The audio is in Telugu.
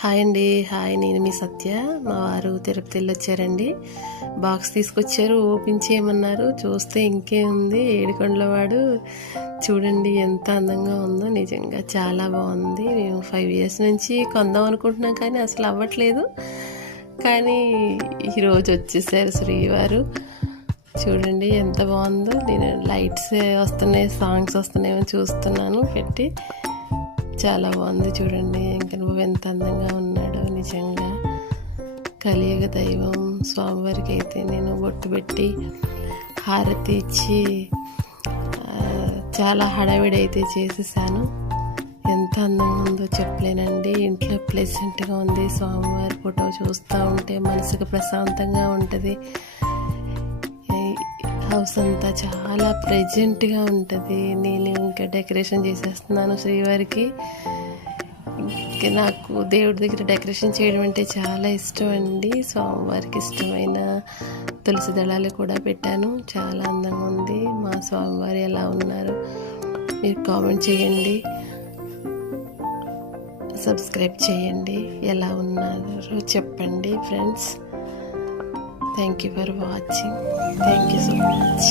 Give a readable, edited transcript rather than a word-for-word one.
హాయ్ అండి. హాయ్, నేను మీ సత్య. మా వారు తిరుపతి వెళ్ళొచ్చారండి. బాక్స్ తీసుకొచ్చారు, ఓపెన్ చేయమన్నారు. చూస్తే ఇంకే ఉంది ఏడుకొండలవాడు. చూడండి ఎంత అందంగా ఉందో, నిజంగా చాలా బాగుంది. మేము 5 years నుంచి కొందాం అనుకుంటున్నాం కానీ అసలు అవ్వట్లేదు. కానీ ఈరోజు వచ్చేసారు శ్రీవారు. చూడండి ఎంత బాగుందో. నేను లైట్స్ వస్తున్నాయి, సాంగ్స్ వస్తున్నాయేమో చూస్తున్నాను పెట్టి. చాలా బాగుంది చూడండి. ఇంకా నువ్వు ఎంత అందంగా ఉన్నాడో, నిజంగా కలియుగ దైవం. స్వామివారికి అయితే నేను బొట్టు పెట్టి హారతి ఇచ్చి చాలా హడావిడి అయితే చేసేసాను. ఎంత అందంగా ఉందో చెప్పలేనండి. ఇంట్లో ప్లెజెంట్గా ఉంది. స్వామివారి ఫోటో చూస్తూ ఉంటే మనసుకు ప్రశాంతంగా ఉంటుంది. హౌస్ అంతా చాలా ప్రెజెంట్గా ఉంటుంది. నేను ఇంకా డెకరేషన్ చేసేస్తున్నాను శ్రీవారికి. నాకు దేవుడి దగ్గర డెకరేషన్ చేయడం అంటే చాలా ఇష్టం అండి. స్వామివారికి ఇష్టమైన తులసి దళాలు కూడా పెట్టాను. చాలా అందంగా ఉంది. మా స్వామివారు ఎలా ఉన్నారు మీరు కామెంట్ చేయండి, సబ్స్క్రైబ్ చేయండి. ఎలా ఉన్నారో చెప్పండి friends. Thank you for watching. Thank you so much.